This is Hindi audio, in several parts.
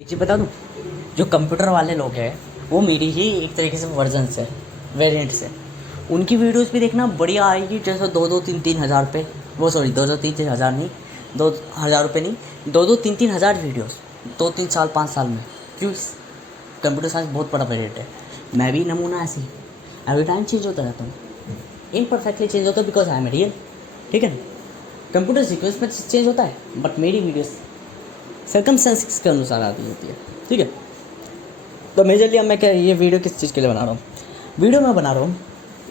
एक चीज़ बता दूँ, जो कंप्यूटर वाले लोग हैं वो मेरी ही एक तरीके से वर्जन से वेरिएंट से उनकी वीडियोस भी देखना बढ़िया आएगी। जैसे दो दो तीन तीन हज़ार रुपये, वो सॉरी दो दो तीन तीन हज़ार नहीं, 2,000 रुपये नहीं, दो दो तीन तीन हज़ार वीडियोस 2 3 साल 5 साल में। क्यों? कंप्यूटर साइंस बहुत बड़ा वेरिएंट है। मैं भी नमूना ऐसे ही एवरी टाइम चेंज होता रहता हूँ, इनपरफेक्टली चेंज होता है बिकॉज आई एम रियल। ठीक है ना, कंप्यूटर सीक्वेंस में चेंज होता है बट मेरी वीडियोस सर्कमस्टेंसेस के अनुसार आती होती है। ठीक है, तो मेजरली अब मैं क्या ये वीडियो किस चीज़ के लिए बना रहा हूँ? वीडियो मैं बना रहा हूँ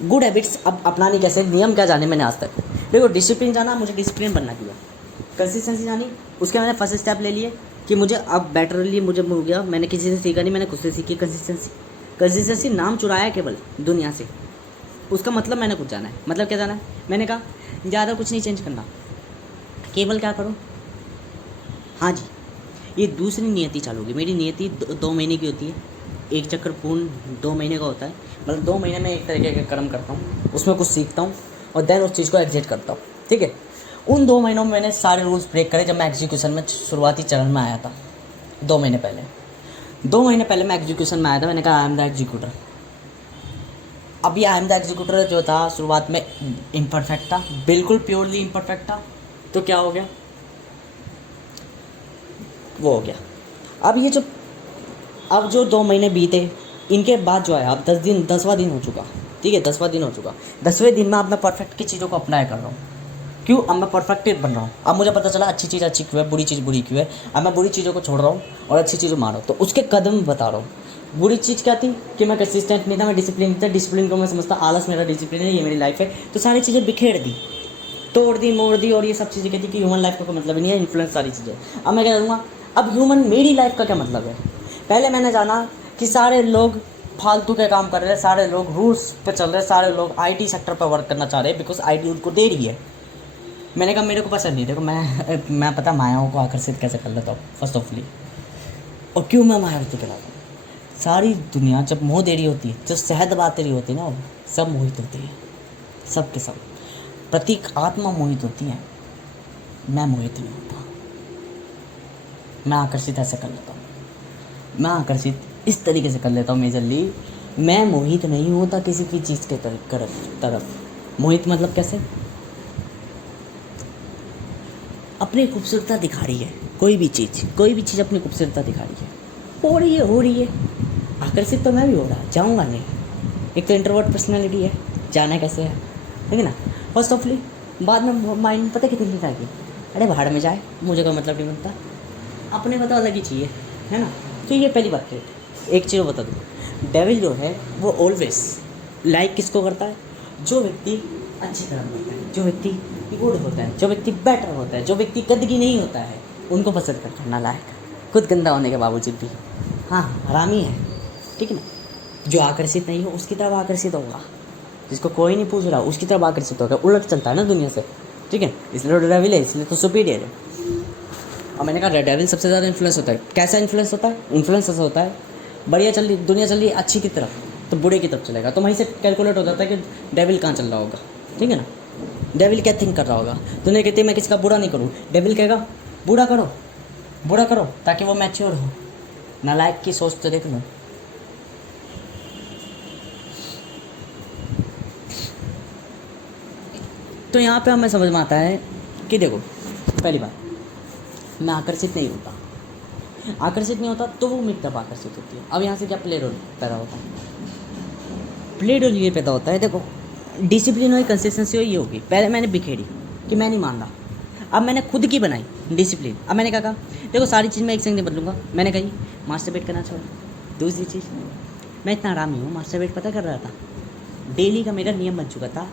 गुड हैबिट्स अब अपनानी कैसे, नियम क्या जाने मैंने आज तक। देखो, डिसिप्लिन जाना, मुझे डिसिप्लिन बनना किया। कंसिस्टेंसी जानी, उसके मैंने फर्स्ट स्टेप ले लिए कि मुझे अब बेटरली मुझे हो गया। मैंने किसी से सीखा नहीं, मैंने खुद से सीखी कंसिस्टेंसी। कंसिस्टेंसी नाम चुराया केवल दुनिया से, उसका मतलब मैंने कुछ जाना है। मतलब क्या जाना है? मैंने कहा ज़्यादा कुछ नहीं चेंज करना, केवल क्या करूँ, हाँ जी, ये दूसरी नियति चालू होगी। मेरी नियति 2 महीने की होती है, एक चक्कर पूर्ण 2 महीने का होता है। मतलब 2 महीने में एक तरीके के कर्म करता हूँ, उसमें कुछ सीखता हूँ और देन उस चीज़ को एग्जिट करता हूँ। ठीक है, उन 2 महीनों में मैंने सारे रूल्स ब्रेक करे। जब मैं एग्जीक्यूशन में शुरुआती चरण में आया था 2 महीने पहले, 2 महीने पहले मैं एग्जीक्यूशन में आया था। मैंने कहा आई एम द एग्जीक्यूटर। अब ये आई एम द एग्जीक्यूटर जो था शुरुआत में इम्परफेक्ट था, बिल्कुल प्योरली इम्परफेक्ट था। तो क्या हो गया? वो हो गया। अब ये जो अब जो 2 महीने बीते, इनके बाद जो है अब 10 दिन, 10वां दिन हो चुका। ठीक है, 10वां दिन हो चुका। 10वें दिन में अब मैं परफेक्ट की चीज़ों को अप्लाई कर रहा हूँ। क्यों? अब मैं परफेक्टेड बन रहा हूँ। अब मुझे पता चला अच्छी चीज़ अच्छी क्यों है, बुरी चीज़ बुरी क्यों है। अब मैं बुरी चीज़ों को छोड़ रहा हूँ और अच्छी चीज़ों मार रहा हूँ। तो उसके कदम बता रहा हूँ। बुरी चीज़ क्या थी कि मैं कंसिस्टेंट नहीं था, मैं डिसिप्लिन नहीं था। डिसिप्लिन को मैं समझता आलस मेरा डिसिप्लिन है, ये मेरी लाइफ है। तो सारी चीज़ें बिखेर दी, तोड़ दी, मोड़ दी, और ये सब चीज़ें कहती कि ह्यूमन लाइफ का कोई मतलब नहीं है, इन्फ्लुएंस सारी चीज़ें। अब मैं क्या करूँगा? अब ह्यूमन मेरी लाइफ का क्या मतलब है? पहले मैंने जाना कि सारे लोग फालतू के काम कर रहे हैं, सारे लोग रूल्स पे चल रहे हैं, सारे लोग आईटी सेक्टर पर वर्क करना चाह रहे हैं बिकॉज आईटी उनको दे रही है। मैंने कहा मेरे को पसंद नहीं। देखो, मैं पता मायाओं को आकर्षित कैसे कर लेता हूँ फर्स्ट ऑफली, और क्यों मैं मायावती कहलाता हूँ। सारी दुनिया जब मोह दे रही होती है, जब शहद बात रही होती है ना, सब मोहित होती है, सब के सब। प्रतीक आत्मा मोहित होती है, मैं मोहित नहीं होता। मैं आकर्षित ऐसे कर लेता हूँ, मैं आकर्षित इस तरीके से कर लेता हूँ मेजरली। मैं मोहित नहीं होता किसी की चीज़ के तरफ। मोहित मतलब कैसे? अपनी खूबसूरता दिखा रही है, कोई भी चीज़ अपनी खूबसूरता दिखा रही है, हो रही है। आकर्षित तो मैं भी हो रहा, जाऊँगा नहीं। एक तो इंट्रोवर्ट पर्सनैलिटी है, जाना कैसे है? ठीक है ना। फर्स्ट ऑफली बाद में माइंड पता कितनी चीज़ आएगी, अरे भाड़ में जाए, मुझे कोई मतलब नहीं बनता, अपने को तो अलग ही चाहिए, है ना। तो ये पहली बात है। एक चीज़ बता दूँ, डेविल जो है वो ऑलवेज लाइक किसको करता है? जो व्यक्ति अच्छे कर्म करता है, जो व्यक्ति गुड होता है, जो व्यक्ति बेटर होता है, जो व्यक्ति गंदगी नहीं होता है, उनको पसंद करता है। नालायक, खुद गंदा होने के बावजूद भी, हाँ, हरामी है। ठीक है ना। जो आकर्षित नहीं हो उसकी तरफ आकर्षित होगा, जिसको कोई नहीं पूछ रहा उसकी तरफ आकर्षित होगा। उलट चलता है ना दुनिया से। ठीक है, इसलिए तो डेविल है, इसलिए तो सुपीरियर है। और मैंने कहा डेविल सबसे ज़्यादा इन्फ्लुएंस होता है। कैसा इन्फ्लुएंस होता है? इन्फ्लुएंस ऐसा होता है, बढ़िया चल रही दुनिया, चल रही अच्छी की तरफ, तो बुरे की तरफ चलेगा। तो वहीं से कैलकुलेट हो जाता है कि डेविल कहाँ चल रहा होगा। ठीक है ना। डेविल क्या थिंक कर रहा होगा? दुनिया कहती है मैं किसी का बुरा नहीं करूँ, डेविल कहेगा बुरा करो ताकि वो मैच्योर हो। नालायक की सोच तो देख लो। तो यहाँ पे हमें समझ में आता है कि देखो, पहली बात, मैं आकर्षित नहीं होता तो वो मेरी तरफ आकर्षित होती है। अब यहाँ से क्या प्ले रोल पैदा होता है? प्ले रोल ये पैदा होता है, देखो, डिसिप्लिन हुई, कंसिस्टेंसी हुई, ये होगी। पहले मैंने बिखेरी कि मैं नहीं मान रहा, अब मैंने खुद की बनाई डिसिप्लिन। अब मैंने क्या कहा, देखो सारी चीज़ मैं एक संग नहीं बदलूंगा। मैंने कही मास्टरबेट करना छोड़ा। दूसरी चीज़, मैं इतना आरामी हूँ, मास्टरबेट पता कर रहा था, डेली का मेरा नियम बन चुका था,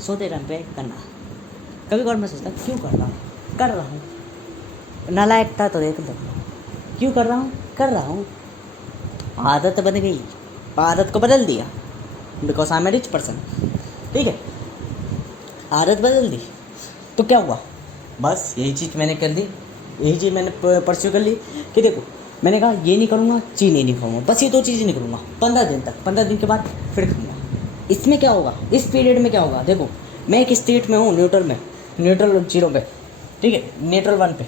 सोते टाइम पे करना। कभी कभार मैं सोचता क्यों कर रहा हूँ, नालायक था तो देख लो, क्यों कर रहा हूँ, आदत बन गई, आदत को बदल दिया because I am a rich person. ठीक है, आदत बदल दी तो क्या हुआ? बस यही चीज़ मैंने कर दी, यही चीज़ मैंने परस्यू कर ली कि देखो, मैंने कहा ये नहीं करूँगा, चीनी नहीं खाऊंगा, बस ये 2 चीज़ें नहीं करूँगा 15 दिन तक। 15 दिन के बाद फिर खाऊंगा। इसमें क्या होगा? इस पीरियड में क्या होगा? देखो, मैं एक स्टेट में हूँ, न्यूट्रल 0 पे। ठीक है, न्यूट्रल 1 पे,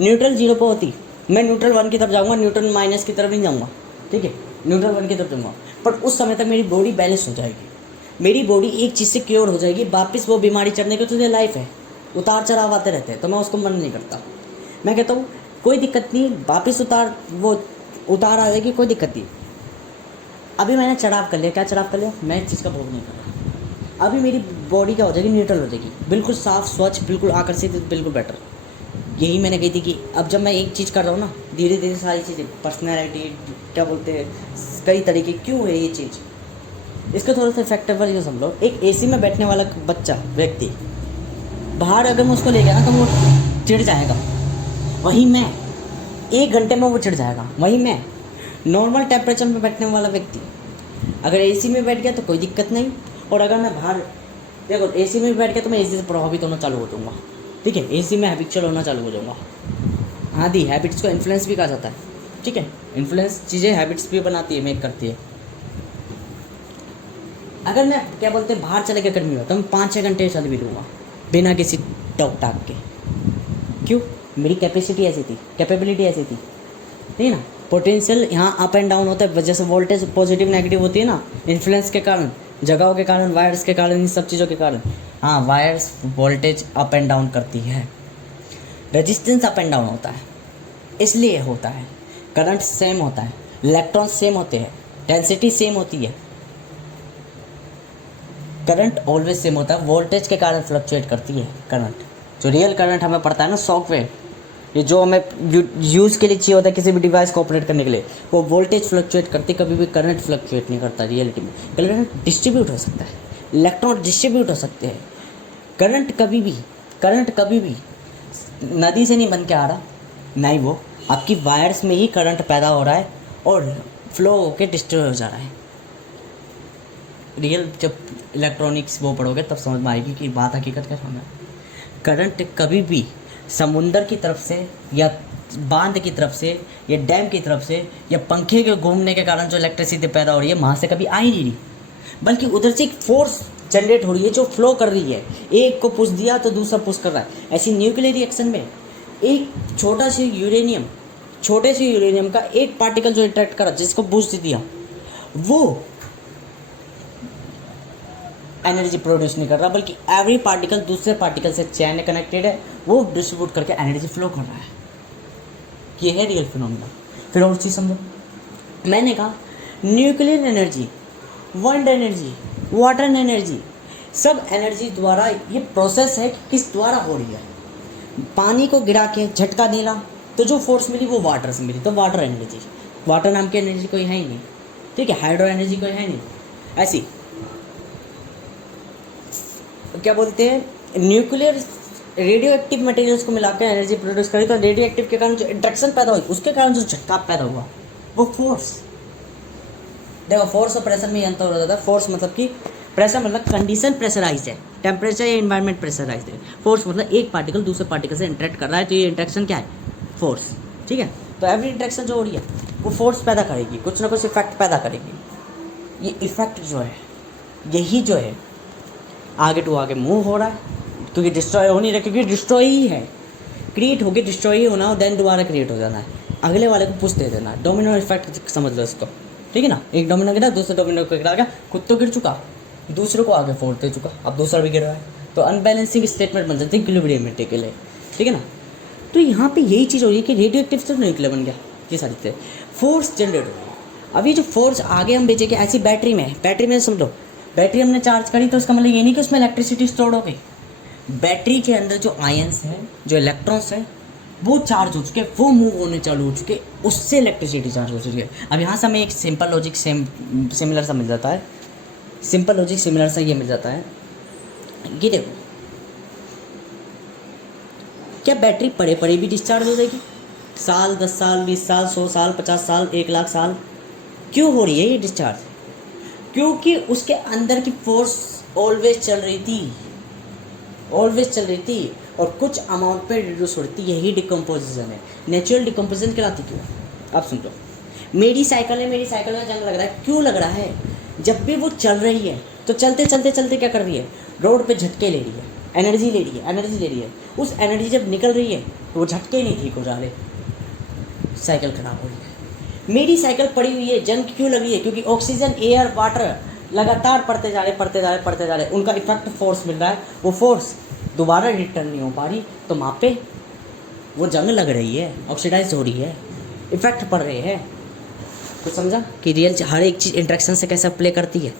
न्यूट्रल 0 पे होती मैं न्यूट्रल 1 की तरफ जाऊँगा, न्यूट्रल माइनस की तरफ नहीं जाऊँगा, ठीक है, न्यूट्रल 1 की तरफ जाऊँगा। पर उस समय तक मेरी बॉडी बैलेंस हो जाएगी, मेरी बॉडी एक चीज़ से क्योर हो जाएगी, वापस वो बीमारी चढ़ने की। तुझे लाइफ है, उतार चढ़ाव आते रहते हैं, तो मैं उसको मन नहीं करता। मैं कहता हूँ कोई दिक्कत नहीं, वापस उतार आ जाएगी, कोई दिक्कत नहीं। अभी मैंने चढ़ाव कर लिया, क्या चढ़ाव कर लिया, मैं इस चीज़ का भोग नहीं कर रहा। अभी मेरी बॉडी क्या हो जाएगी, न्यूट्रल हो जाएगी, बिल्कुल साफ स्वच्छ, बिल्कुल आकर्षित, बिल्कुल बेटर। यही मैंने कही थी कि अब जब मैं एक चीज़ कर रहा हूँ ना, धीरे धीरे सारी चीज़ें, पर्सनैलिटी, क्या बोलते हैं, कई तरीके, क्यों है ये चीज़, इसका थोड़ा सा इफेक्टिव ये समझ लो। एक एसी में बैठने वाला बच्चा, व्यक्ति, बाहर अगर मैं उसको ले गया ना तो वो चिढ़ जाएगा, वहीं मैं 1 घंटे में वो चिढ़ जाएगा। वहीं मैं नॉर्मल टेम्परेचर में बैठने वाला व्यक्ति अगर एसी में बैठ गया तो कोई दिक्कत नहीं, और अगर मैं बाहर, देखो एसी में बैठ गया तो मैं एसी से प्रभावित होना चालू हो जाऊँगा, ठीक है, एसी में हैबिचुअल होना चालू हो जाऊँगा। हाँ दी, हैबिट्स को इन्फ्लुएंस भी कहा जाता है, ठीक है, इन्फ्लुएंस चीज़ें हैबिट्स भी बनाती है, मेक करती है। अगर मैं क्या बोलते हैं बाहर चले गया गर्मी में तो मैं 5-6 घंटे चल भी लूँगा बिना किसी टॉक टाक के। क्यों, मेरी कैपेसिटी ऐसी थी, कैपेबिलिटी ऐसी थी, नहीं ना। पोटेंशियल यहाँ अप एंड डाउन होता है, जैसे वोल्टेज पॉजिटिव नेगेटिव होती है ना, इन्फ्लुएंस के कारण, जगहों के कारण, वायर्स के कारण, इन सब चीज़ों के कारण। हाँ, wires voltage up and down करती है, रेजिस्टेंस अप एंड डाउन होता है, इसलिए होता है। करंट सेम होता है, इलेक्ट्रॉन सेम होते हैं, डेंसिटी सेम होती है, करंट ऑलवेज सेम होता है। वोल्टेज के कारण फ्लक्चुएट करती है करंट, जो रियल करंट हमें पड़ता है ना, सॉफ्टवेयर, ये जो हमें यूज़ के लिए चाहिए होता है किसी भी डिवाइस को ऑपरेट करने के लिए, वो वोल्टेज फ्लक्चुएट करती, कभी भी करंट फ्लक्चुएट नहीं करता रियलिटी में। करंट डिस्ट्रीब्यूट हो सकता है, इलेक्ट्रॉन डिस्ट्रीब्यूट हो सकते हैं। करंट कभी भी नदी से नहीं बन के आ रहा, नहीं, वो आपकी वायर्स में ही करंट पैदा हो रहा है और फ्लो होकर डिस्ट्रॉय हो जा रहा है। रियल जब इलेक्ट्रॉनिक्स वो पढ़ोगे तब समझ में आएगी कि बात हकीकत क्या समझ। करंट कभी भी समुंदर की तरफ से या बांध की तरफ से या डैम की तरफ से या पंखे के घूमने के कारण जो इलेक्ट्रिसिटी पैदा हो रही है वहाँ से कभी आ ही नहीं रही, बल्कि उधर से एक फोर्स जनरेट हो रही है जो फ्लो कर रही है। एक को पुश दिया तो दूसरा पुश कर रहा है। ऐसी न्यूक्लियर रिएक्शन में एक छोटे से यूरेनियम का एक पार्टिकल जो इंटरेक्ट करा, जिसको बूस्ट दिया, वो एनर्जी प्रोड्यूस नहीं कर रहा, बल्कि एवरी पार्टिकल दूसरे पार्टिकल से चैन कनेक्टेड है, वो डिस्ट्रीब्यूट करके एनर्जी फ्लो कर रहा है। ये है रियल फिनोमेना। फिर और चीज़ समझो, मैंने कहा nuclear energy, wind energy, water energy, सब एनर्जी द्वारा ये प्रोसेस है कि किस द्वारा हो रही है। पानी को गिरा के झटका देना तो जो फोर्स मिली वो वाटर से मिली, तो वाटर एनर्जी। वाटर नाम की एनर्जी कोई है ही नहीं, ठीक है, हाइड्रो एनर्जी कोई है नहीं। ऐसी क्या बोलते हैं, न्यूक्लियर रेडियो एक्टिव मटेरियल्स को मिलाकर एनर्जी प्रोड्यूस करी, तो रेडियो एक्टिव के कारण जो इंट्रैक्शन पैदा हुई, उसके कारण जो झटका पैदा हुआ, वो फोर्स। देखो फोर्स और प्रेशर में अंतर हो जाता है। फोर्स मतलब कि प्रेशर मतलब कंडीशन प्रेशराइज है, टेम्परेचर या इन्वायरमेंट प्रेशराइज है। फोर्स मतलब एक पार्टिकल दूसरे पार्टिकल से इंटरेक्ट कर रहा है, तो ये इंट्रैक्शन क्या है, फोर्स, ठीक है। तो एवरी इंट्रैक्शन जो हो रही है वो फोर्स पैदा करेगी, कुछ ना कुछ इफेक्ट पैदा करेगी। ये इफेक्ट जो है, यही जो है आगे टू आगे मूव हो रहा है, क्योंकि डिस्ट्रॉय हो नहीं रहा, क्योंकि डिस्ट्रॉय ही है, क्रिएट होकर डिस्ट्रॉय ही होना, देन दोबारा क्रिएट हो जाना है, अगले वाले को पुश दे देना। डोमिनो इफेक्ट समझ लो इसको, ठीक है ना। एक डोमिनो गिरा, दूसरे डोमिनो को गिरा, खुद तो गिर चुका, दूसरे को आगे फोड़ दे चुका, अब दूसरा भी गिर रहा है, तो अनबैलेंसिंग स्टेटमेंट बन जाती है इक्विलिब्रियम में के लिए, ठीक है ना। तो यहाँ पे यही चीज़ हो रही है कि रेडियो एक्टिव से न्यूक्लियर बन गया, ये सारी चीज़ें फोर्स जनरेट हो रही है। अभी जो फोर्स आगे हम बेचेंगे ऐसी बैटरी में समझ लो, बैटरी हमने चार्ज करी तो इसका मतलब ये नहीं कि उसमें इलेक्ट्रिसिटी स्टोर हो गई। बैटरी के अंदर जो आयंस हैं, जो इलेक्ट्रॉन्स हैं, वो चार्ज हो चुके, वो मूव होने चालू हो चुके, उससे इलेक्ट्रिसिटी चार्ज हो चुकी है। अब यहाँ से हमें एक सिंपल लॉजिक सिमिलर सा मिल जाता है, सिंपल लॉजिक सिमिलर सा ये मिल जाता है। ये देखो, क्या बैटरी पड़े पड़े भी डिस्चार्ज हो जाएगी? साल, 10 साल, 20 साल, 100 साल, 50 साल, 1 लाख साल, क्यों हो रही है ये डिस्चार्ज? क्योंकि उसके अंदर की फोर्स ऑलवेज चल रही थी और कुछ अमाउंट पे रिड्यूस हो रही थी। यही डिकम्पोजिशन है, नेचुरल डिकम्पोजिशन कहलाती। क्यों? आप सुन लो, मेरी साइकिल में जंग लग रहा है। क्यों लग रहा है? जब भी वो चल रही है तो चलते क्या कर रही है, रोड पे झटके ले रही है, एनर्जी ले रही है। उस एनर्जी जब निकल रही है तो वो झटके नहीं ठीक हो जा रहे, साइकिल खराब हो रही है। मेरी साइकिल पड़ी हुई है, जंग क्यों लगी है? क्योंकि ऑक्सीजन, एयर, वाटर लगातार पड़ते जा रहे, उनका इफेक्ट फोर्स मिल रहा है, वो फोर्स दोबारा रिटर्न नहीं हो पा रही, तो वहाँ पे वो जंग लग रही है, ऑक्सीडाइज हो रही है, इफेक्ट पड़ रहे हैं। तो समझा कि रियल हर एक चीज़ इंट्रैक्शन से कैसे प्ले करती है।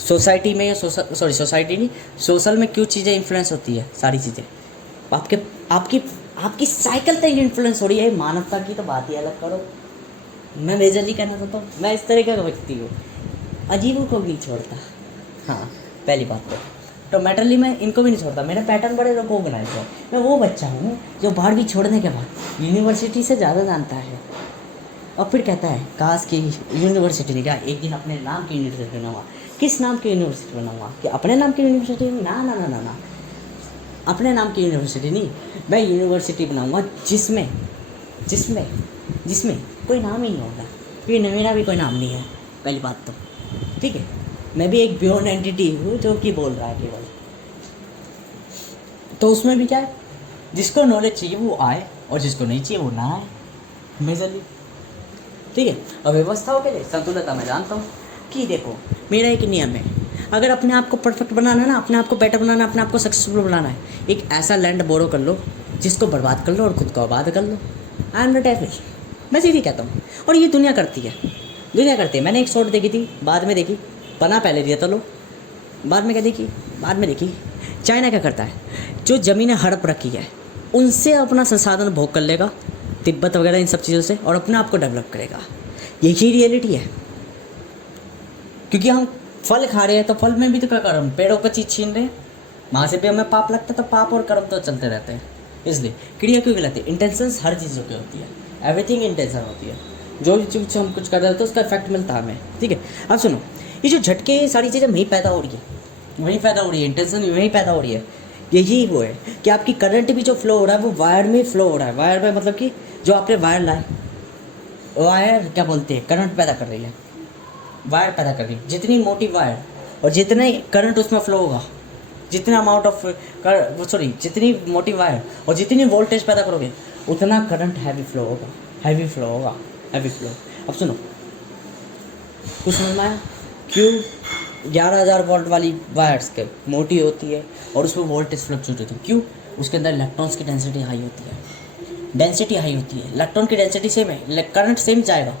सोसाइटी में या सोसाइटी नहीं, सोशल में क्यों चीज़ें इन्फ्लुएंस होती है, सारी चीज़ें आपके आपकी आपकी साइकिल तक इन्फ्लुएंस हो रही है। मानवता की तो बात ही अलग करो। मैं मेजरली कहना चाहता हूँ, मैं इस तरह का व्यक्ति हूँ, अजीबों को भी नहीं छोड़ता। हाँ, पहली बात तो मैटरली मैं इनको भी नहीं छोड़ता। मेरा पैटर्न बड़े लोगों को बनाया है। मैं वो बच्चा हूँ जो 12वीं छोड़ने के बाद यूनिवर्सिटी से ज़्यादा जानता है, और फिर कहता है काश की यूनिवर्सिटी नहीं, क्या एक दिन अपने नाम की यूनिवर्सिटी बनाऊँगा। किस नाम की यूनिवर्सिटी बनाऊँगा? कि अपने नाम की यूनिवर्सिटी? ना ना ना ना ना, अपने नाम की यूनिवर्सिटी नहीं। मैं यूनिवर्सिटी बनाऊँगा जिसमें जिसमें जिसमें कोई नाम ही नहीं होगा, क्योंकि मेरा भी कोई नाम नहीं है, पहली बात तो। ठीक है, मैं भी एक बियॉन्ड एंटिटी हूँ जो कि बोल रहा है केवल। तो उसमें भी क्या है, जिसको नॉलेज चाहिए वो आए, और जिसको नहीं चाहिए वो ना आए, मेजरली। ठीक है, और व्यवस्थाओं के लिए संतुलता मैं जानता हूँ कि देखो, मेरा एक नियम है, अगर अपने आप को परफेक्ट बनाना है ना, अपने आप को बेटर बनाना है, अपने आप को सक्सेसफुल बनाना है, एक ऐसा लैंड बोरो कर लो जिसको बर्बाद कर लो और खुद को आबाद कर लो। आई एम नॉट एवरी, मैं सीधी कहता हूँ, और ये दुनिया करती है। मैंने एक शॉट देखी थी, बाद में देखी, पना पहले दिया था लो, बाद में क्या देखी, बाद में देखी। चाइना क्या करता है, जो ज़मीनें हड़प रखी है उनसे अपना संसाधन भोग कर लेगा, तिब्बत वगैरह इन सब चीज़ों से, और अपने आप को डेवलप करेगा। यही रियलिटी है। क्योंकि हम फल खा रहे हैं तो फल में भी तो क्या कर्म, पेड़ों का चीज़ छीन रहे हैं, वहाँ से भी हमें पाप लगता है, तो पाप और कर्म तो चलते रहते हैं। इसलिए क्रिया क्यों कहलाती है? इंटेंशंस हर चीज़ों की होती है, एवरीथिंग इंटेंशन होती है। जो चीज़ हम कुछ कर रहे होते हैं उसका इफेक्ट मिलता है हमें। ठीक है, अब सुनो, ये जो झटके सारी चीज़ें वहीं पैदा हो रही है, इंटेंशन वहीं पैदा हो रही है। यही वो है कि आपकी करंट भी जो फ्लो हो रहा है वो वायर में फ्लो हो रहा है। वायर में मतलब कि जो आपने वायर लाए, वायर क्या बोलते हैं, करंट पैदा कर रही है, वायर पैदा कर रही है। जितनी मोटी वायर और जितने करंट उसमें फ्लो होगा, जितना अमाउंट ऑफ जितनी मोटी वायर और जितनी वोल्टेज पैदा करोगे, उतना करंट हैवी फ्लो होगा। अब सुनो, कुछ समझ में आया? क्यों 11,000 वोल्ट वाली वायर्स के मोटी होती है और उसमें वोल्टेज फ्लक्चुएट होती है? क्यों? उसके अंदर इलेक्ट्रॉन्स की डेंसिटी हाई होती है, इलेक्ट्रॉन की डेंसिटी सेम है, करंट सेम जाएगा,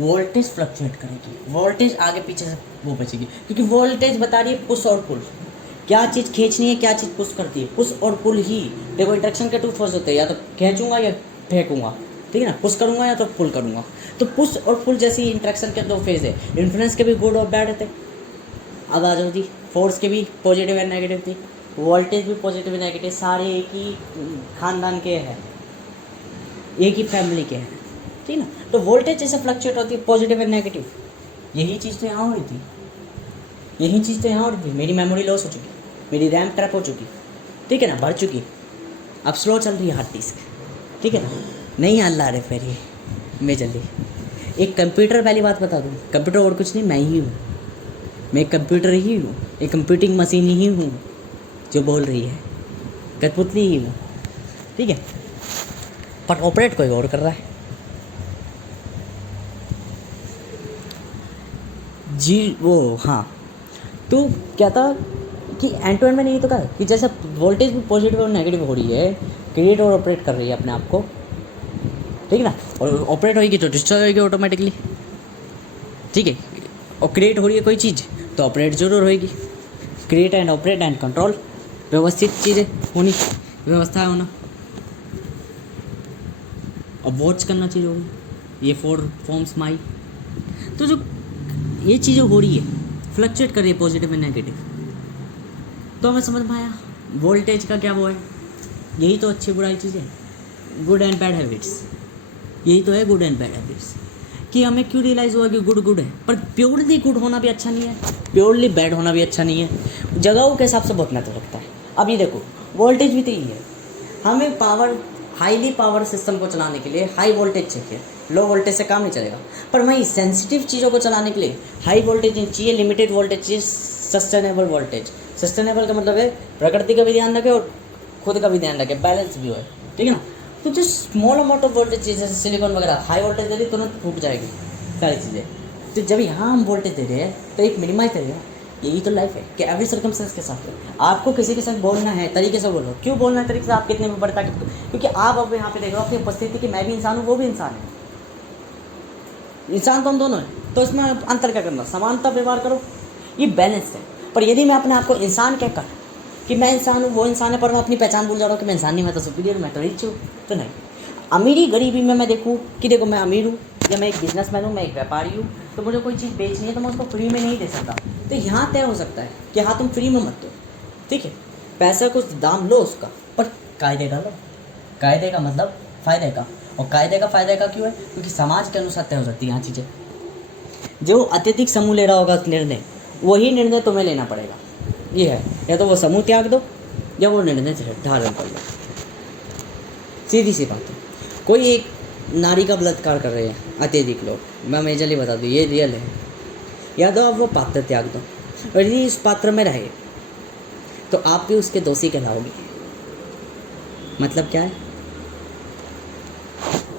वोल्टेज फ्लक्चुएट करेगी, वोल्टेज आगे पीछे से वो बचेगी, क्योंकि वोल्टेज बता रही है पुश और पुल, क्या चीज़ खींचनी है, क्या चीज़ पुश करती है, पुश और पुल ही। देखो, इंट्रैक्शन के 2 फोर्स होते हैं, या तो खींचूंगा या फेंकूंगा, ठीक है ना, पुश करूंगा या तो पुल करूंगा। तो पुश और पुल जैसी इंट्रैक्शन के 2 फेज है। इन्फ्लुएंस के भी गुड और बैड थे। अब आ जाओ जी, फोर्स के भी पॉजिटिव एंड नेगेटिव थी, वोल्टेज भी पॉजिटिव एंड नेगेटिव, सारे एक ही खानदान के हैं, एक ही फैमिली के हैं, ठीक ना। तो वोल्टेज जैसे फ्लक्चुएट होती है, पॉजिटिव एंड नेगेटिव, यही चीज़ तो यहाँ हो रही थी, मेरी मेमोरी लॉस हो चुकी, मेरी रैम ट्रैप हो चुकी, ठीक है ना, बढ़ चुकी, अब स्लो चल रही है हार्ड डिस्क, ठीक है ना, नहीं अल्लाह रे फिर ये मैं जल्दी एक कंप्यूटर, पहली बात बता दूँ, कंप्यूटर और कुछ नहीं, मैं ही हूँ, मैं कंप्यूटर ही हूँ, एक कंप्यूटिंग मशीन ही हूँ जो बोल रही है, कठपुतली ही हूँ, ठीक है, पर ऑपरेट कोई और कर रहा है जी। वो हाँ, तो क्या था कि एंड टू एंड में नहीं तो कहा कि जैसे वोल्टेज भी पॉजिटिव और नेगेटिव हो रही है, क्रिएट और ऑपरेट कर रही है अपने आप को, ठीक है ना, और ऑपरेट होगी तो डिस्ट्रॉय होगी ऑटोमेटिकली, ठीक है, और क्रिएट हो रही है कोई चीज़ तो ऑपरेट जरूर होगी। Create and operate and control, व्यवस्थित चीज़ें होनी, व्यवस्था होना, और वॉच करना चाहिए होगी, ये 4 फॉर्म्स माई। तो जो ये चीज़ें हो रही है, फ्लक्चुएट कर रही है पॉजिटिव एंड नेगेटिव, तो हमें समझ में आया वोल्टेज का क्या वो है, यही तो अच्छी बुराई चीज़ें, गुड एंड बैड हैबिट्स, यही तो है गुड एंड बैड हैबिट्स। कि हमें क्यों रियलाइज़ हुआ कि गुड है, पर प्योरली गुड होना भी अच्छा नहीं है, प्योरली बैड होना भी अच्छा नहीं है, जगहों के हिसाब से बहुत मैटर रखता है। अब ये देखो, वोल्टेज भी तो यही है, हमें पावर, हाईली पावर सिस्टम को चलाने के लिए हाई वोल्टेज चाहिए, लो वोल्टेज से काम नहीं चलेगा। पर वहीं सेंसिटिव चीज़ों को चलाने के लिए हाई वोल्टेज नहीं चाहिए, लिमिटेड वोल्टेज चाहिए, सस्टेनेबल वोल्टेज। सस्टेनेबल का मतलब है प्रकृति का भी ध्यान रखे और खुद का भी ध्यान रखे, बैलेंस भी हो, ठीक है ना। तो जो स्मॉल अमाउंट ऑफ वोल्टेज जैसे सिलिकॉन वगैरह हाई वोल्टेज दे रही तुरंत फूट जाएगी सारी चीज़ें। तो जब यहाँ हम वोल्टेज दे रहे हैं तो एक मिनिमाइज करेगा। यही तो लाइफ है कि एवरी सर्कमस्टेंस के साथ आपको किसी के साथ बोलना है, तरीके से बोलो। क्यों बोलना है तरीके से? आप कितने में बढ़ता है, क्योंकि आप अब यहाँ पे देख रहे हो अपनी उपस्थिति कि मैं भी इंसान हूँ, वो भी इंसान है। इंसान तो हम दोनों हैं, तो इसमें अंतर क्या करना? समानता व्यवहार करो, ये बैलेंस है। पर यदि मैं अपने आप को इंसान कहकर कि मैं इंसान हूँ, वो इंसान है, पर मैं अपनी पहचान भूल जा रहा हूँ कि मैं इंसान नहीं, मैं तो सुपीरियर, मैं तो रिच हूँ, तो नहीं। अमीरी गरीबी में मैं देखूँ कि देखो मैं अमीर हूँ या मैं एक बिजनेसमैन हूँ, मैं एक व्यापारी हूँ, तो मुझे कोई चीज़ बेचनी है तो मैं उसको फ्री में नहीं दे सकता। तो यहाँ तय हो सकता है कि हाँ तुम फ्री में मत दो, ठीक है, पैसा कुछ दाम लो उसका, पर कायदे डालो। कायदे का मतलब फ़ायदे का, और कायदे का फ़ायदे का क्यों है? क्योंकि समाज के अनुसार तय हो सकती है यहाँ चीज़ें। जो अत्यधिक समूह ले रहा होगा निर्णय, वही निर्णय तुम्हें लेना पड़ेगा। ये है, या तो वो समूह त्याग दो या वो निर्णय धारण कर लो। सीधी सी बात है। कोई एक नारी का बलात्कार कर रहे हैं अत्यधिक लोग, मैं मेजरली बता दूँ, ये रियल है। या तो आप वो पात्र त्याग दो, और यदि इस पात्र में रहे तो आप भी उसके दोषी कहलाओगे। मतलब क्या है?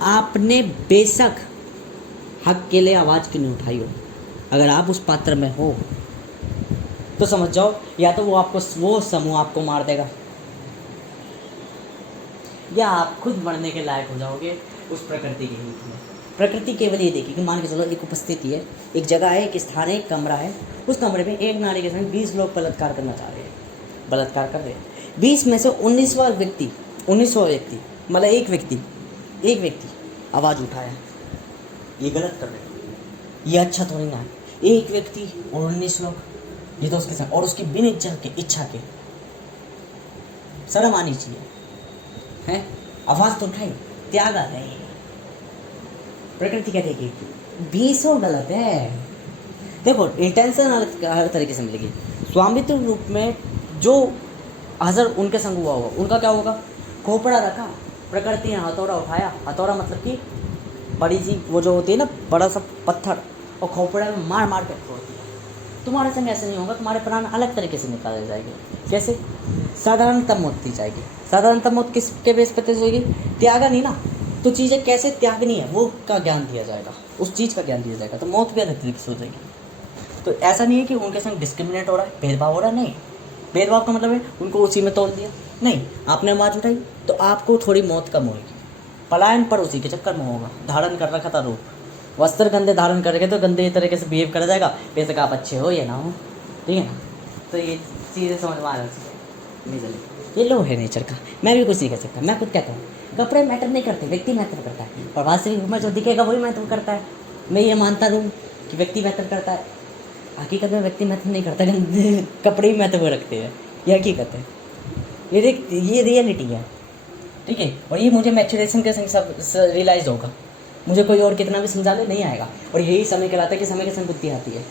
आपने बेशक हक के लिए आवाज़ क्यों नहीं उठाई हो, अगर आप उस पात्र में हो तो समझ जाओ, या तो वो समूह आपको मार देगा, या आप खुद मरने के लायक हो जाओगे उस प्रकृति के रूप में। प्रकृति केवल ये देखी कि मान के चलो एक उपस्थिति है, एक जगह है, एक स्थान है, एक कमरा है, उस कमरे में एक नारी के संग 20 लोग बलात्कार करना चाह रहे हैं, बलात्कार कर रहे हैं। 20 में से 19वां व्यक्ति मतलब एक व्यक्ति आवाज़ उठाया, ये गलत कर रहे हैं, ये अच्छा थोड़ी ना है। एक व्यक्ति और 19 लोग, ये तो उसके संग, और उसकी बिन इच्छा के शर्म आनी चाहिए, हैं? आवाज़ तो उठाई, त्यागा नहीं। प्रकृति क्या कहेगी? 20 गलत है। देखो इंटेंशन हर तरीके से मिलेगी। स्वामित्व रूप में जो हज़र उनके संग हुआ होगा, उनका क्या होगा? खोपड़ा रखा, प्रकृति ने हथौड़ा उठाया, हथौड़ा मतलब कि बड़ी सी वो जो होती है ना, बड़ा सा पत्थर, और खोपड़े में मार मार कर फोड़ दिया। तुम्हारे संग ऐसे नहीं होगा, तुम्हारे प्राण अलग तरीके से निकाले जाएंगे। कैसे? साधारणतः मौत दी जाएगी। साधारणतः मौत किसके बेस पर होगी? त्यागा नहीं ना, तो चीज़ें कैसे त्यागनी है वो का ज्ञान दिया जाएगा, उस चीज़ का ज्ञान दिया जाएगा, तो मौत भी अलग तरीके से हो जाएगी। तो ऐसा नहीं है कि उनके संग डिस्क्रिमिनेट हो रहा है, भेदभाव हो रहा है, नहीं। भेदभाव का मतलब है उनको उसी में तोड़ दिया, नहीं। आपने आवाज़ उठाई तो आपको थोड़ी मौत कम होगी। पलायन पर उसी के चक्कर में होगा। धारण कर रखा था रूप, वस्त्र गंदे धारण कर रखे तो गंदे तरीके से बिहेव करा जाएगा, बेशक आप अच्छे हो या ना हो, ठीक है ना। तो ये चीज़ें समझ में आ रही, ये लो है नेचर का। मैं भी कुछ नहीं कर सकता, मैं खुद क्या कहूँ, कपड़े मैटर नहीं करते, व्यक्ति मैटर करता है। और वास्तविक रूप में जो दिखेगा वही मैटर करता है। मैं ये मानता हूँ कि व्यक्ति मैटर करता है, हकीकत में व्यक्ति मैटर नहीं करता, कपड़े ही मैटर रखते हैं, ये हकीकत है, ये रियलिटी है, ठीक है। और ये मुझे मैच्योरेशन के संग सब रियलाइज़ होगा। मुझे कोई और कितना भी समझा ले नहीं आएगा। और यही समय कहलाता है कि समय के संग बुद्धि आती है।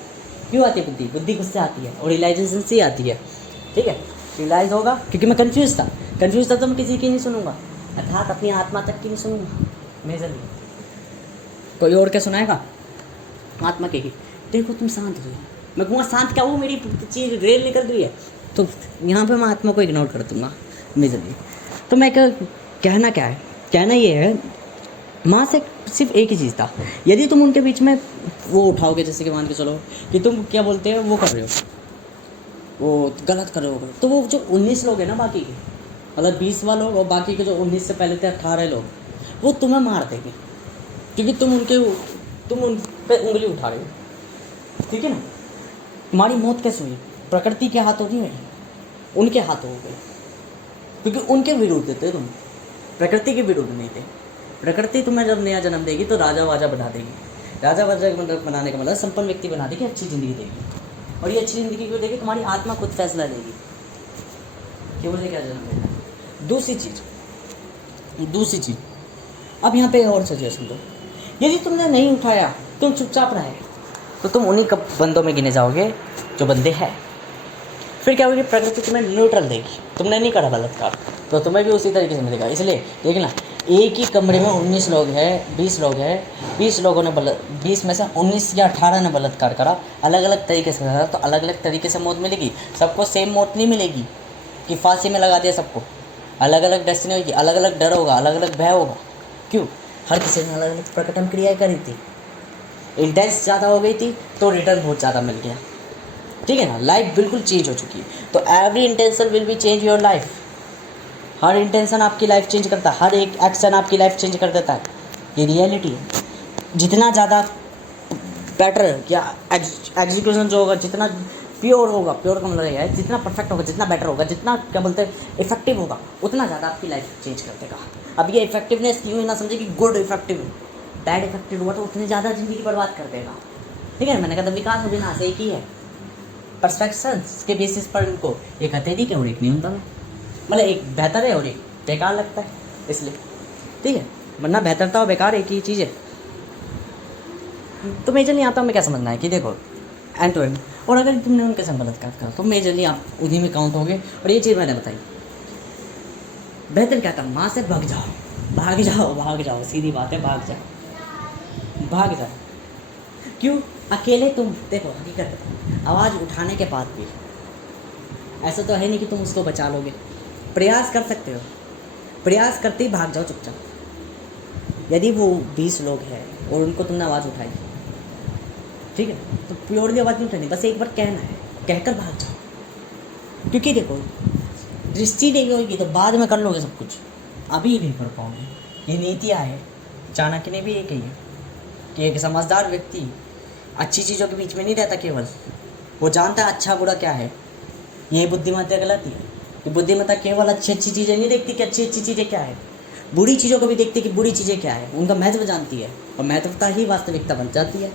क्यों आती है बुद्धि खुद से आती है, और रियलाइजेशन से आती है, ठीक है। रियलाइज़ होगा क्योंकि मैं कंफ्यूज था तो मैं किसी की नहीं सुनूंगा, अर्थात अपनी आत्मा तक की नहीं सुनूंगा। मेजरली कोई और क्या सुनाएगा? आत्मा के ही। देखो तुम शांत हो, मैं कहूँगा शांत क्या, वो मेरी चीज़ रेल निकल रही है, तो यहाँ पे मैं आत्मा को इग्नोर कर दूँगा मेजरली। तो मैं कहना क्या है? कहना ये है, माँ से सिर्फ एक ही चीज़ था, यदि तुम उनके बीच में वो उठाओगे, जैसे कि मान के चलो कि तुम क्या बोलते हैं वो कर रहे हो, वो गलत कर रहे हो, तो वो जो 19 लोग हैं ना, बाकी के मतलब 20वां लोग, और बाकी के जो 19 से पहले थे 18 लोग, वो तुम्हें मार देंगे क्योंकि तुम उन पर उंगली उठा रहे हो, ठीक है ना। तुम्हारी मौत कैसे हुई? प्रकृति के हाथों नहीं हुई, उनके हाथों हो गई, क्योंकि उनके विरुद्ध थे तुम, प्रकृति के विरुद्ध नहीं थे। प्रकृति तुम्हें जब नया जन्म देगी तो राजा वाजा बना देगी। राजा वाजा बनाने का मतलब संपन्न व्यक्ति बना देगी, अच्छी ज़िंदगी देगी। और ये अच्छी ज़िंदगी क्यों देगी? तुम्हारी आत्मा खुद फैसला लेगी कि मुझे क्या जन्म देना है। दूसरी चीज़ अब यहाँ पे और सजेशन दो। यदि तुमने नहीं उठाया, तुम चुपचाप रहे, तो तुम उन्हीं बंदों में गिने जाओगे जो बंदे हैं। फिर क्या होगी? प्रकृति तुम्हें न्यूट्रल देगी। तुमने नहीं करा बलात्कार तो तुम्हें भी उसी तरीके से मिलेगा। इसलिए देखना, एक ही कमरे में 19 लोग हैं, 20 लोग हैं, 20 लोगों ने 20 में से 19 या 18 ने बलात्कार करा, अलग अलग तरीके से करा, तो अलग अलग तरीके से मौत मिलेगी। सबको सेम मौत नहीं मिलेगी कि फांसी में लगा दिया सबको, अलग अलग डेस्टिनी होगी, अलग अलग डर होगा, अलग अलग भय होगा। क्यों? हर किसी ने अलग अलग प्रकटन क्रियाएं करी थी। इंटेंस ज़्यादा हो गई थी तो रिटर्न बहुत ज़्यादा मिल गया। ठीक है ना, लाइफ बिल्कुल चेंज हो चुकी है। तो every intention will be change your life. Her intention आपकी लाइफ चेंज करता है, हर एक एक्शन आपकी लाइफ चेंज कर देता है। ये रियलिटी है। जितना ज़्यादा बेटर या एग्जीक्यूशन जो होगा, जितना प्योर होगा, प्योर का मतलब है जितना परफेक्ट होगा, जितना बेटर होगा, जितना क्या बोलते हैं इफेक्टिव होगा, उतना ज़्यादा आपकी लाइफ चेंज कर देगा। अब ये इफेक्टिवनेस यूँ ना समझे कि गुड इफेक्टिव, बैड इफेक्टिव हुआ तो उतनी ज़्यादा ज़िंदगी बर्बाद कर देगा। ठीक है, मैंने कहा विकास और विनाश एक ही है। परस्पेक्शंस के बेसिस पर इनको एक अत्यधिक है और एक न्यूनतम है। मतलब एक बेहतर है और एक बेकार लगता है, इसलिए। ठीक है, वरना बेहतरता और बेकार एक ही चीज़ है। तो मेजरली आता हमें क्या समझना है कि देखो एंड टू एंड, और अगर तुमने उनके संग बलात्कार करा तो मेजरली आप उन्हीं में काउंट होगे। और ये चीज़ मैंने बताई, बेहतर क्या था, माँ से भाग जाओ, भाग जाओ, भाग जाओ, सीधी बात है, भाग जाओ, भाग जाओ। क्यों? अकेले तुम देखो, हकीकत है, आवाज़ उठाने के बाद भी ऐसा तो है नहीं कि तुम उसको बचा लोगे। प्रयास कर सकते हो, प्रयास करते ही भाग जाओ चुपचाप। यदि वो 20 लोग हैं और उनको तुमने आवाज़ उठाई, ठीक है, तो प्योरली आवाज़ नहीं उठानी, बस एक बार कहना है, कहकर भाग जाओ। क्योंकि देखो दृष्टि नहीं होगी तो बाद में कर लोगे सब कुछ, अभी नहीं कर पाओगे। ये नीतियाँ है, चाणक्य ने भी ये कही है कि एक समझदार व्यक्ति अच्छी चीज़ों के बीच में नहीं रहता, केवल वो जानता है अच्छा बुरा क्या है। ये बुद्धिमत्ता गलती है कि बुद्धिमत्ता केवल अच्छी अच्छी चीज़ें नहीं देखती कि अच्छी अच्छी चीज़ें क्या है, बुरी चीज़ों को भी देखती कि बुरी चीज़ें क्या है, उनका महत्व जानती है। और महत्वता ही वास्तविकता बन जाती है,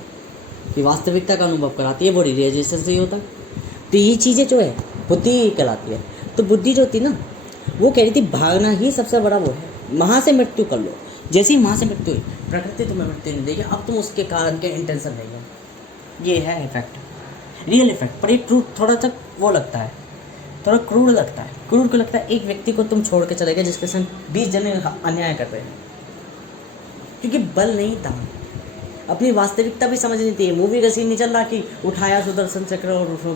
कि वास्तविकता का अनुभव कराती है, वो रियलाइजेशन से ही होता है। तो ये चीज़ें जो है बुद्धि कहलाती है। तो बुद्धि जो होती ना, वो कह रही थी भागना ही सबसे बड़ा वो है, वहाँ से मृत्यु कर लो। जैसे ही वहाँ से मृत्यु हुई, प्रकृति तुम्हें मृत्यु नहीं देगी, अब तुम उसके कारण के इंटेंशन नहीं है। ये है इफेक्ट, रियल इफेक्ट। पर ये ट्रूथ थोड़ा सा वो लगता है, थोड़ा क्रूर लगता है। क्रूर को लगता है एक व्यक्ति को तुम छोड़ के चले गए जिसके संग 20 जने अन्याय कर रहे हैं, क्योंकि बल नहीं था। अपनी वास्तविकता भी समझनी थी। मूवी का सीन नहीं चल रहा कि उठाया सुदर्शन चक्र और उसको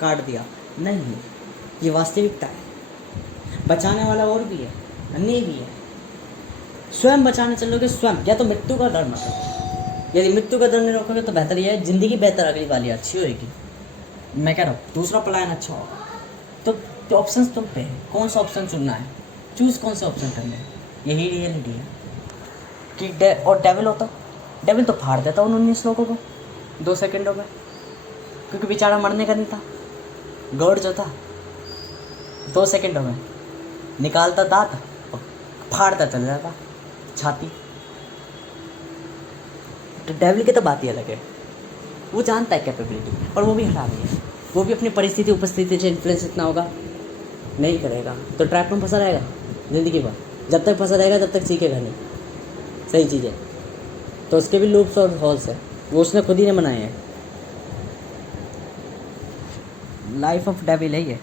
काट दिया, नहीं, ये वास्तविकता है। बचाने वाला और भी है, अन्य भी है। स्वयं बचाने चलोगे स्वयं, या तो मृत्यु का डर मत रखो। यदि मृत्यु का डर नहीं रखोगे तो बेहतर यह है, ज़िंदगी बेहतर अगली वाली अच्छी होगी। मैं कह रहा हूँ दूसरा पलायन अच्छा होगा। तो ऑप्शन तुम पे है, कौन सा ऑप्शन चुनना है, चूज़ कौन से ऑप्शन करने हैं। यही रियलिटी है कि और डेविल होता, डेविल तो फाड़ देता उन 19 लोगों को 2 सेकंडों में, क्योंकि बेचारा मरने का नहीं था। गॉड जो था 2 सेकंडों में निकालता दांत और फाड़ता चल जाता छाती। तो डेविल की तो बात ही अलग है, वो जानता है कैपेबिलिटी, और वो भी हटा रही है। वो भी अपनी परिस्थिति उपस्थिति से इन्फ्लुएंस इतना होगा नहीं करेगा, तो ट्रैप में फंसा रहेगा ज़िंदगी भर। जब तक फंसा रहेगा तब तक सीखेगा नहीं सही चीज़ें। तो उसके भी लूप्स और हॉल्स है, वो उसने खुद ही ने बनाए हैं। लाइफ ऑफ डेविल है ये।